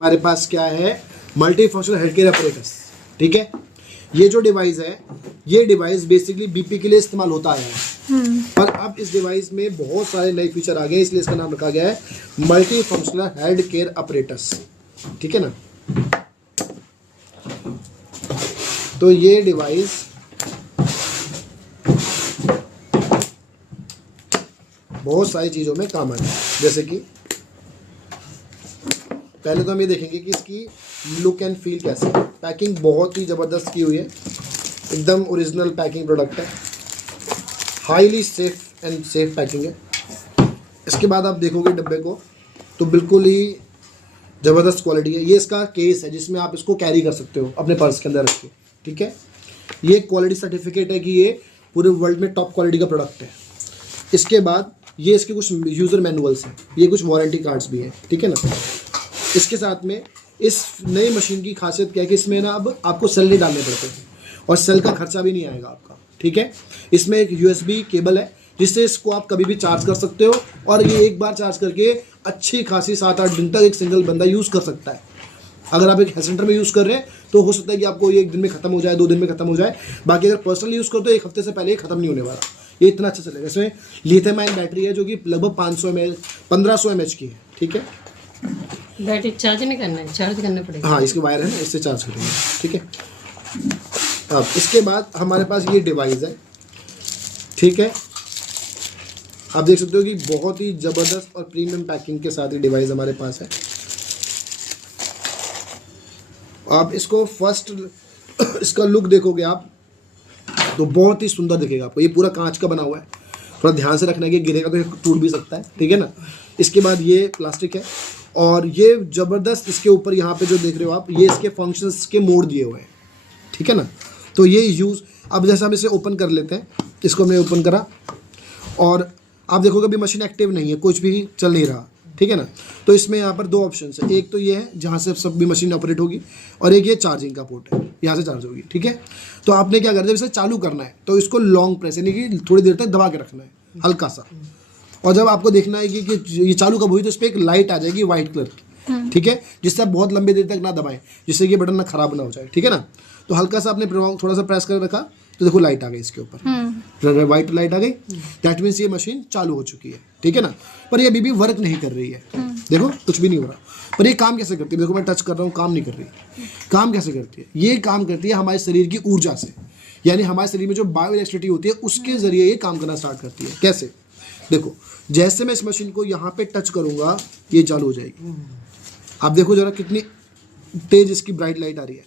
हमारे पास क्या है, multi functional health care apparatus. ठीक है, ये जो डिवाइस है, ये डिवाइस बेसिकली बीपी के लिए इस्तेमाल होता है, पर अब इस डिवाइस में बहुत सारे नए फीचर आ गए, इसलिए इसका नाम रखा गया है multi functional health care apparatus. ठीक है ना, तो ये डिवाइस बहुत सारी चीज़ों में काम आता है। जैसे कि पहले तो हम ये देखेंगे कि इसकी लुक एंड फील कैसे है। पैकिंग बहुत ही ज़बरदस्त की हुई है, एकदम ओरिजिनल पैकिंग प्रोडक्ट है, highly safe and safe packing है। इसके बाद आप देखोगे डब्बे को तो बिल्कुल ही ज़बरदस्त क्वालिटी है। ये इसका केस है जिसमें आप इसको कैरी कर सकते हो अपने पर्स के अंदर रख के। ठीक है, ये क्वालिटी सर्टिफिकेट है कि ये पूरे वर्ल्ड में टॉप क्वालिटी का प्रोडक्ट है। इसके बाद ये इसके कुछ यूज़र मैनुअल्स हैं, ये कुछ वारंटी कार्ड्स भी हैं। ठीक है ना, इसके साथ में इस नई मशीन की खासियत क्या है कि इसमें ना अब आपको सेल नहीं डालने पड़ते और सेल का खर्चा भी नहीं आएगा आपका। ठीक है, इसमें एक यूएसबी केबल है जिससे इसको आप कभी भी चार्ज कर सकते हो और ये एक बार चार्ज करके अच्छी खासी 7-8 दिन तक एक सिंगल बंदा यूज़ कर सकता है। अगर आप एक हेल्थ सेंटर में यूज़ कर रहे हैं तो हो सकता है कि आपको ये 1 दिन में खत्म हो जाए, 2 दिन में खत्म हो जाए। बाकी अगर पर्सनल यूज़ करो तो 1 हफ्ते से पहले ही खत्म नहीं होने वाला। ये इतना अच्छा चलेगा। इसमें लिथियम आयन बैटरी है जो कि लगभग 500 mAh 1500 mAh की है। ठीक है, बैटरी चार्ज नहीं करना है, चार्ज करना पड़ेगा। हाँ, इसके वायर है ना, इससे चार्ज करेंगे। ठीक है, अब इसके बाद हमारे पास ये डिवाइस है। ठीक है, आप देख सकते हो कि बहुत ही ज़बरदस्त और प्रीमियम पैकिंग के साथ ये डिवाइस हमारे पास है। आप इसको फर्स्ट इसका लुक देखोगे आप तो बहुत ही सुंदर दिखेगा आपको। ये पूरा कांच का बना हुआ है, थोड़ा ध्यान से रखना है कि गिरेगा तो ये टूट भी सकता है। ठीक है ना, इसके बाद ये प्लास्टिक है और ये ज़बरदस्त इसके ऊपर यहाँ पे जो देख रहे हो आप, ये इसके फंक्शंस के मोड दिए हुए हैं। ठीक है ना, तो ये यूज़, अब जैसे हम इसे ओपन कर लेते हैं, इसको हमने ओपन करा और आप देखोगे अभी मशीन एक्टिव नहीं है, कुछ भी चल नहीं रहा। ठीक है ना, तो इसमें यहाँ पर 2 ऑप्शन है, एक तो ये है जहाँ से सब भी मशीन ऑपरेट होगी और एक ये चार्जिंग का पोर्ट है, यहाँ से चार्ज होगी। ठीक है, तो आपने क्या करना है, जब इसे चालू करना है तो इसको लॉन्ग प्रेस यानी कि थोड़ी देर तक दबा के रखना है हल्का सा, और जब आपको देखना है कि ये चालू कब हुई तो इस पर एक लाइट आ जाएगी वाइट कलर की। ठीक है, जिससे आप बहुत लंबी देर तक ना दबाएं, जिससे कि बटन ना खराब ना हो जाए। ठीक है ना, तो हल्का सा आपने थोड़ा सा प्रेस कर रखा तो देखो लाइट आ गई इसके ऊपर, वाइट लाइट आ गई, दैट मीन्स ये मशीन चालू हो चुकी है। ठीक है ना, पर ये अभी भी वर्क नहीं कर रही है। देखो कुछ भी नहीं हो रहा, पर ये काम कैसे करती है, देखो मैं टच कर रहा हूँ, काम नहीं कर रही। काम कैसे करती है, ये काम करती है हमारे शरीर की ऊर्जा से, यानी हमारे शरीर में जो बायो इलेक्ट्रिसिटी होती है उसके जरिए ये काम करना स्टार्ट करती है। कैसे, देखो जैसे मैं इस मशीन को यहाँ पे टच करूँगा ये चालू हो जाएगी। आप देखो जरा कितनी तेज इसकी ब्राइट लाइट आ रही है,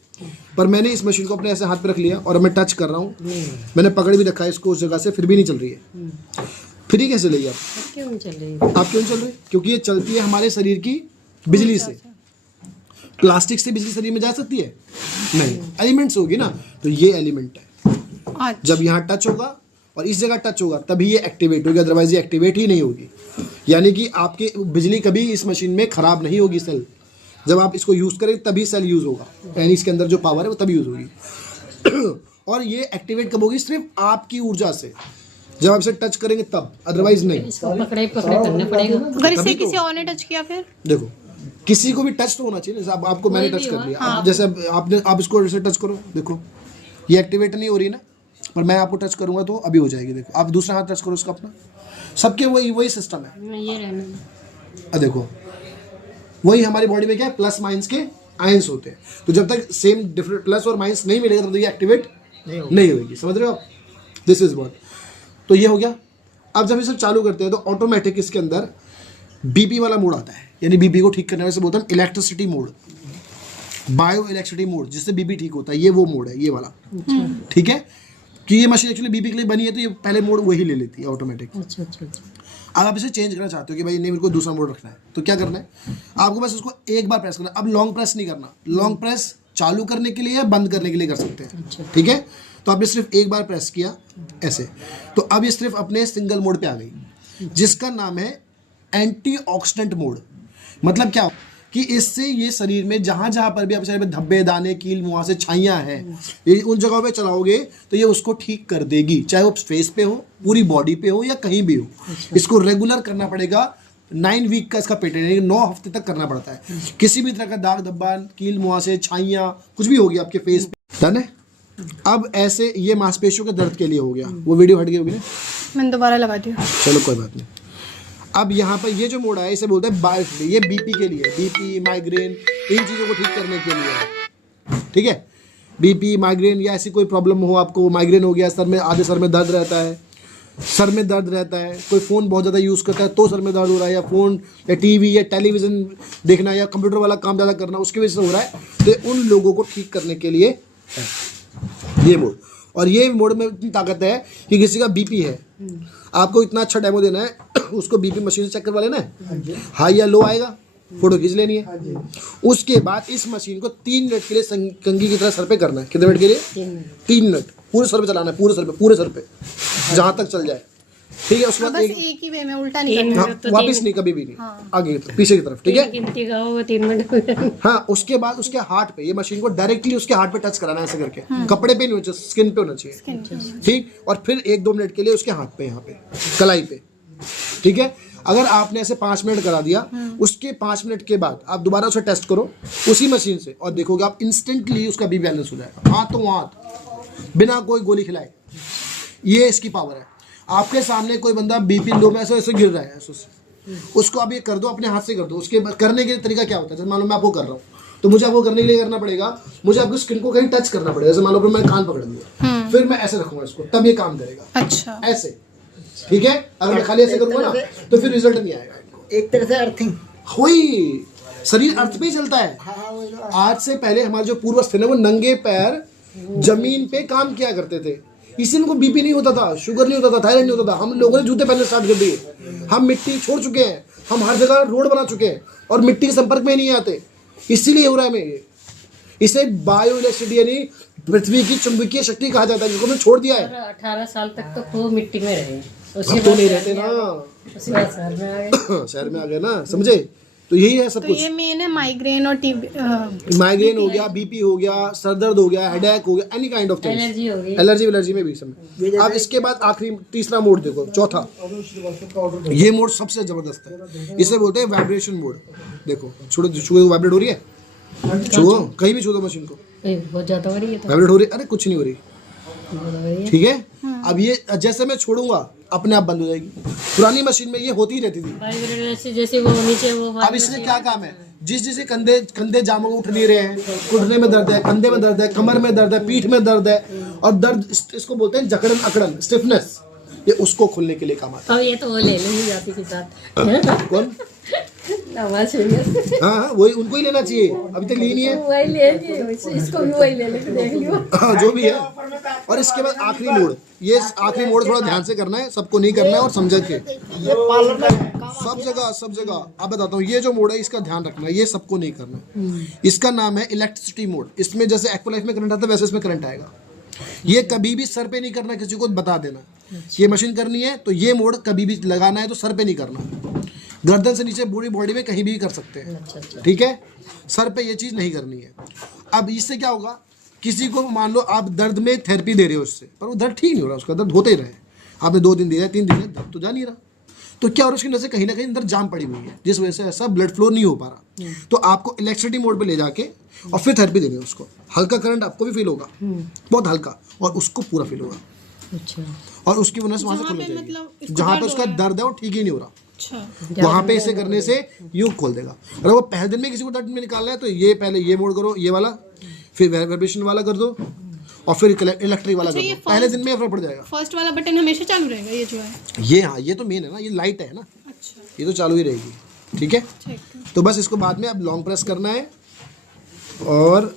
पर मैंने इस मशीन को अपने ऐसे हाथ पे रख लिया और मैं टच कर रहा हूँ, मैंने पकड़ भी रखा है इसको उस जगह से, फिर भी नहीं चल रही है। फिर ही कैसे लगी आप क्यों नहीं चल रही? आप क्यों चल रही? क्योंकि ये चलती है हमारे शरीर की बिजली से। प्लास्टिक से बिजली शरीर में जा सकती है? नहीं, एलिमेंट्स होगी ना, तो ये एलिमेंट है। जब यहाँ टच होगा और इस जगह टच होगा तभी ये एक्टिवेट होगी, अदरवाइज ये एक्टिवेट ही नहीं होगी। यानी कि आपकी बिजली कभी इस मशीन में खराब नहीं होगी। सेल जब आप इसको यूज़ करें तभी सेल यूज़ होगा, यानी इसके अंदर जो पावर है वो तभी यूज़ होगी। और ये एक्टिवेट कब होगी? सिर्फ आपकी ऊर्जा से, जब आप इसे टच करेंगे तब, अदरवाइज नहीं। इसको पकड़े करना पड़ेगा। अगर इसे किसी और ने टच किया फिर? देखो किसी को भी टच तो होना चाहिए, जैसे आपको मैंने टच कर लिया। हाँ। जैसे आप इसको ऐसे टच करो, देखो ये एक्टिवेट नहीं हो रही ना, पर मैं आपको टच करूंगा तो अभी हो जाएगी। देखो आप दूसरा हाथ टच करो इसका अपना, सबके वही सिस्टम है। ये रहना, देखो वही हमारी बॉडी में क्या है, प्लस माइनस के आयंस होते हैं, तो जब तक सेम डिफरेंट प्लस और माइनस नहीं मिलेगा तब तक ये एक्टिवेट नहीं होगी। समझ रहे हो आप? This is what. तो ये हो गया। अब जब ये सब चालू करते हैं तो ऑटोमेटिक इसके अंदर बीपी वाला मोड आता है, यानी बीपी को ठीक करने वाले से बोलते हैं electricity mode, bio electricity mode, जिससे बीपी ठीक होता है। ये वो मोड है, ये वाला। ठीक है, कि ये मशीन एक्चुअली बीपी के लिए बनी है तो ये पहले मोड वही ले लेती है ऑटोमेटिक। अच्छा अच्छा अच्छा। अब आप इसे चेंज करना चाहते हो कि भाई नहीं मेरे को दूसरा मोड रखना है, तो क्या करना है, आपको बस उसको एक बार प्रेस करना। अब लॉन्ग प्रेस नहीं करना, लॉन्ग प्रेस चालू करने के लिए या बंद करने के लिए कर सकते हैं। ठीक है, तो आपने सिर्फ एक बार प्रेस किया ऐसे, तो अब ये सिर्फ अपने सिंगल मोड पे आ गई, जिसका नाम है एंटीऑक्सीडेंट मोड। मतलब क्या कि इससे ये शरीर में जहाँ जहाँ पर भी आप शरीर में धब्बे, दाने, कील, मुहासे, छाइयाँ हैं, ये उन जगहों पे चलाओगे तो ये उसको ठीक कर देगी, चाहे वो फेस पे हो, पूरी बॉडी पे हो या कहीं भी हो। इसको रेगुलर करना पड़ेगा 9 वीक का इसका पेटेंट है, 9 हफ्ते तक करना पड़ता है। किसी भी तरह का दाग धब्बा, कील मुहासे, छाइयाँ कुछ भी होगी आपके फेस पे। डन है। अब ऐसे ये मांसपेशियों के दर्द के लिए हो गया, वो वीडियो हट गई होगी ना, मैंने दोबारा लगा दिया। चलो कोई बात नहीं। अब यहाँ पर ये जो मोड है इसे बोलते हैं बायोफ्री, ये बीपी के लिए, बीपी माइग्रेन इन चीज़ों को ठीक करने के लिए है। ठीक है, बीपी माइग्रेन या ऐसी कोई प्रॉब्लम हो आपको, माइग्रेन हो गया, सर में आधे सर में दर्द रहता है, सर में दर्द रहता है, कोई फ़ोन बहुत ज़्यादा यूज़ करता है तो सर में दर्द हो रहा है, या फ़ोन या टीवी या टेलीविज़न देखना या कंप्यूटर वाला काम ज़्यादा करना उसकी वजह से हो रहा है, तो उन लोगों को ठीक करने के लिए है ये मोड। और ये मोड में इतनी ताकत है कि किसी का बीपी है, आपको इतना अच्छा डेमो देना है, उसको बीपी मशीन से चेक करवा लेना है, हाई या लो आएगा, फोटो खींच लेनी है। उसके बाद इस मशीन को 3 मिनट के लिए कंघी की तरह सर पे करना है। कितने मिनट के लिए? 3 मिनट पूरे सर पे चलाना है, पूरे सर पे जहाँ तक चल जाए। ठीक है, उसके बाद बस एक ही वे में, उल्टा नहीं करना। हाँ, वापिस नहीं, कभी भी नहीं, आगे की तरफ, पीछे की तरफ। ठीक है, गिनती का होगा 3 मिनट। हाँ, उसके बाद उसके हार्ट पे, ये मशीन को डायरेक्टली उसके हार्ट पे टच कराना है ऐसे करके, कपड़े पे नहीं होना चाहिए, स्किन पे होना चाहिए। ठीक, और फिर 1-2 मिनट के लिए उसके हाथ पे, यहाँ पे कलाई पे। ठीक है, अगर आपने ऐसे 5 मिनट करा दिया, उसके 5 मिनट के बाद आप दोबारा उसे टेस्ट करो उसी मशीन से और देखोगे आप इंस्टेंटली उसका बी बैलेंस हो जाएगा, हाथों हाथ, बिना कोई गोली खिलाए। ये इसकी पावर है। आपके सामने कोई बंदा बीपी लो में ऐसे ऐसे गिर रहा है, ऐसे उसको आप ये कर दो, अपने हाथ से कर दो। उसके करने के तरीका क्या होता है, जैसे मान लो मैं आपको कर रहा हूँ, तो मुझे आपको करने के लिए करना पड़ेगा, मुझे आपकी स्किन को कहीं टच करना पड़ेगा। जैसे मान लो मैं कान पकड़ लिया, फिर मैं ऐसे रखूंगा इसको, तब ये काम करेगा। अच्छा, ऐसे। ठीक है, अगर मैं खाली ऐसे करूंगा ना तो फिर रिजल्ट नहीं आएगा इनको। एक तरह से अर्थिंग हुई, शरीर अर्थ पे ही चलता है। आज से पहले हमारे जो पूर्वज थे ना, वो नंगे पैर जमीन पे काम किया करते थे, इसलिए उनको बीपी नहीं होता था, शुगर नहीं होता था, थायराइड नहीं होता था। हम लोगों ने जूते पहनने स्टार्ट कर दिए, हम मिट्टी छोड़ चुके हैं, हम हर जगह रोड बना चुके हैं और मिट्टी के संपर्क में नहीं आते, इसीलिए हो रहा है हमें। इसे बायो इलेक्ट्रिसिटी यानी पृथ्वी की चुंबकीय शक्ति कहा जाता है, जिसको हमने छोड़ दिया है। 18 साल तक तो खूब मिट्टी में रहे, हम तो नहीं रहते ना, उसके बाद शहर में आ गए। शहर में आ गए ना, समझे? तो यही है सब तो कुछ। ये मेन है माइग्रेन और माइग्रेन हो गया, बीपी हो गया, सर दर्द हो गया, हेडेक हो गया, any kind of things, allergy हो गई, एलर्जी में भी समय। अब इसके बाद आखिरी तीसरा मोड देखो, चौथा, ये मोड सबसे जबरदस्त है, इसे बोलते हैं वाइब्रेशन मोड। देखो छुओ, वाइब्रेट हो रही है, छुओ कहीं भी छू दो मशीन को, बहुत ज्यादा हो रही है, तो वाइब्रेट हो रही है, अरे कुछ नहीं हो रही। बहुत हो रही है। ठीक है, अब ये जैसे मैं छोड़ूंगा अपने आप बंद हो जाएगी। पुरानी मशीन में ये होती ही रहती थी। वाइब्रेट जैसे वो नीचे वो अब इसमें क्या काम है, जिस कंधे जामों को उठ नहीं रहे हैं, घुटने में दर्द है, कंधे में दर्द है, कमर में दर्द है, पीठ में दर्द है, और दर्द इसको बोलते हैं जकड़न अकड़न, स्टिफनेस, ये उसको खोलने के लिए काम आता अब ये तो वो ले लेंगे जाति के साथ। है। कौन? आवाज हुई है। हाँ, वही उनको ही लेना चाहिए, अभी तक ली नहीं है। वही लेंगे, इसको भी वही ले लेंगे, देख लियो। हाँ, जो भी है। और इसके बाद आखिरी मोड, ये आखिरी मोड थोड़ा ध्यान से करना है, सबको नहीं करना है, और समझ के ये पार्लर सब जगह आप बताता हूँ, ये जो मोड है इसका ध्यान रखना है, ये सबको नहीं करना है। इसका नाम है इलेक्ट्रिसिटी मोड। इसमें जैसे एक्वालाइफ में करंट आता है वैसे इसमें करंट आएगा। ये कभी भी सर पे नहीं करना, किसी को बता देना। ये मशीन करनी है तो ये मोड कभी भी लगाना है तो सर पे नहीं करना, गर्दन से नीचे पूरी बॉडी में कहीं भी कर सकते हैं। ठीक है, सर पे ये चीज़ नहीं करनी है। अब इससे क्या होगा, किसी को मान लो आप दर्द में थेरेपी दे रहे हो उससे, पर वो दर्द ठीक नहीं हो रहा, उसका दर्द होते ही रहे, आपने 2 दिन दिया, 3 दिन दर्द तो जा नहीं रहा, तो क्या हो रहा है, उसकी नसें कहीं ना कहीं अंदर जाम पड़ी हुई है, जिस वजह से ऐसा ब्लड फ्लो नहीं हो पा रहा। तो आपको इलेक्ट्रिसिटी मोड पे ले जाके और फिर थेरेपी देनी है उसको। हल्का करंट आपको भी फील होगा, बहुत हल्का, और उसको पूरा फील होगा। अच्छा, और उसकी वो नस वहाँ से खुल जाएगी, मतलब इसको जहाँ पे दर्द उसका हो रहा है। दर्द है वो ठीक ही नहीं हो रहा, अच्छा, वहाँ पे इसे करने से यूं खोल देगा। अगर वो पहले दिन में किसी को दर्द में निकालना है तो ये पहले ये मोड करो, ये वाला, फिर वाइब्रेशन वाला कर दो, और फिर इलेक्ट्रिक वाला कर ये दो। पहले दिन में फर्क पड़ जाएगा। फर्स्ट वाला बटन हमेशा चालू रहेगा, ये जो है। ये हाँ, ये तो मेन है ना, ये लाइट है ना, अच्छा, ये तो चालू ही रहेगी। ठीक है, ठीक है। तो बस इसको बाद में अब लॉन्ग प्रेस करना है और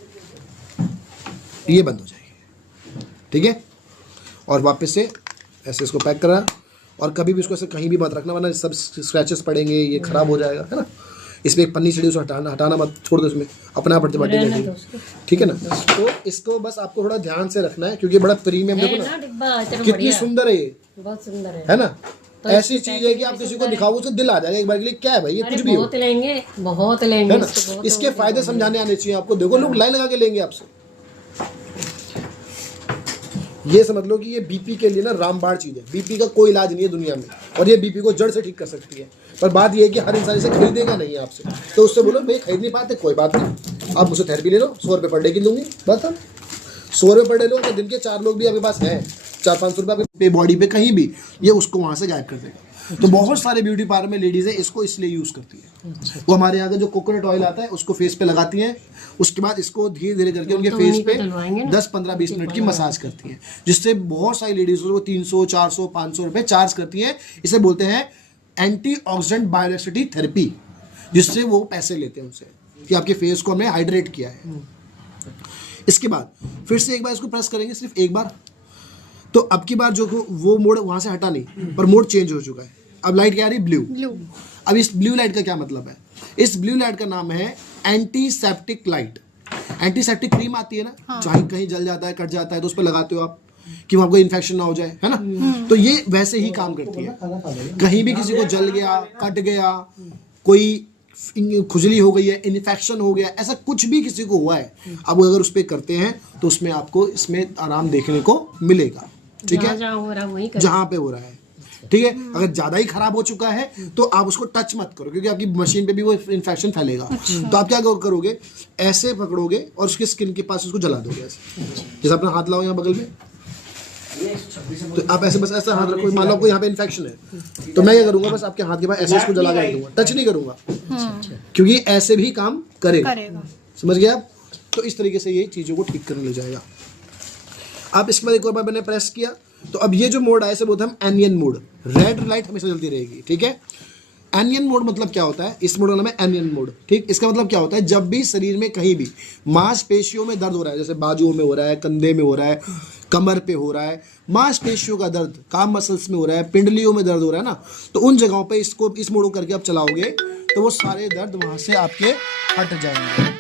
ये बंद हो जाएगी। ठीक है, और वापस से ऐसे इसको पैक करा, और कभी भी इसको ऐसे कहीं भी मत रखना, वरना सब स्क्रैचेस पड़ेंगे, ये खराब हो जाएगा, है ना। इसमें एक पन्नी चढ़ी, उसको हटाना मत, छोड़ दो, उसमें अपने आप बाटी लगेगी। ठीक है ना, तो इसको बस आपको थोड़ा ध्यान से रखना है, क्योंकि बड़ा प्रीमियम, देखो ना डिब्बा इतना कितनी बढ़िया, सुंदर है ये, बहुत सुंदर है। है ना। ऐसी चीज है कि आप किसी को दिखाओ उसे दिल आ जाएगा एक बार के लिए, क्या है भाई ये, अरे कुछ भी हो, बहुत लेंगे, बहुत लेंगे है ना। इसको, बहुत इसके फायदे समझाने आने चाहिए आपको। देखो लोग लाइन लगा के लेंगे आपसे। ये समझ लो कि ये बीपी के लिए ना रामबाण चीज़ है। बीपी का कोई इलाज नहीं है दुनिया में, और ये बीपी को जड़ से ठीक कर सकती है। पर बात ये है कि हर इंसान इसे खरीदेगा नहीं आपसे, तो उससे बोलो भाई खरीद नहीं पाते कोई बात नहीं, आप मुझसे थेरेपी ले लो, 100 रुपये पर डे की दूंगी, बस। 100 रुपये पर डे लो तो दिन के 4 लोग भी आपके पास हैं, 400-500 रुपये आपके पे बॉडी पे कहीं भी, ये उसको वहाँ से गायब कर देगा। तो बहुत सारे ब्यूटी पार्लर में लेडीज़ है इसको इसलिए यूज़ करती है। वो हमारे यहाँ का जो कोकोनट ऑयल आता है उसको फेस पे लगाती हैं, उसके बाद इसको धीरे धीरे करके उनके फेस पे 10-15-20 मिनट की मसाज करती हैं, जिससे बहुत सारी लेडीज़ वो 300, 400, 500 रुपये चार्ज करती हैं। इसे बोलते हैं एंटीऑक्सीडेंट बायोइलेक्ट्रिसिटी थेरेपी, जिससे वो पैसे लेते हैं उनसे कि आपके फेस को हमने हाइड्रेट किया है। इसके बाद फिर से एक बार इसको प्रेस करेंगे, सिर्फ एक बार, तो अब की बार जो वो मोड वहाँ से हटा नहीं, पर मोड चेंज हो चुका है। अब लाइट क्या आ रही? ब्लू। अब इस ब्लू लाइट का क्या मतलब है? इस ब्लू लाइट का नाम है एंटीसेप्टिक लाइट। एंटीसेप्टिक क्रीम आती है ना, चाहे कहीं जल जाता है, कट जाता है, तो उस पर लगाते हो आप कि वहाँ कोई इन्फेक्शन ना हो जाए, है ना। तो ये वैसे ही काम करती है। कहीं भी किसी को जल गया, कट गया, कोई खुजली हो गई है, इन्फेक्शन हो गया, ऐसा कुछ भी किसी को हुआ है, अब अगर उस पर करते हैं तो उसमें आपको इसमें आराम देखने को मिलेगा। ठीक है, जहाँ पे हो रहा है। ठीक है, अगर ज़्यादा ही खराब हो चुका है तो आप उसको टच मत करो, क्योंकि आपकी मशीन पे भी वो इन्फेक्शन फैलेगा। तो आप क्या करोगे, ऐसे पकड़ोगे और उसके स्किन के पास उसको जला दोगे, ऐसे जैसे अपना हाथ लाओ यहाँ बगल में, तो आप ऐसे बस ऐसा हाथ रखो, मान लो आपको यहाँ पे इन्फेक्शन है, तो मैं क्या करूँगा, बस आपके हाथ के पास ऐसे इसको जला कर दूंगा, टच नहीं करूँगा, क्योंकि ऐसे भी काम करेगा। समझ गए आप? तो इस तरीके से ये चीज़ों को ठीक करने ले जाएगा। आप इसके बाद एक और बार मैंने प्रेस किया, तो अब ये जो मोड आया इसे बोलते हैं हम एनियन मोड। रेड लाइट हमेशा जलती रहेगी। ठीक है, एनियन मोड मतलब क्या होता है? इस मोड का नाम है एनियन मोड। ठीक, इसका मतलब क्या होता है? जब भी शरीर में कहीं भी मांसपेशियों में दर्द हो रहा है, जैसे बाजुओं में हो रहा है, कंधे में हो रहा है, कमर पे हो रहा है, मांसपेशियों का दर्द, काम मसल्स में हो रहा है, पिंडलियों में दर्द हो रहा है ना, तो उन जगहों पे इसको इस मोड को करके आप चलाओगे तो वो सारे दर्द वहाँ से आपके हट जाएंगे।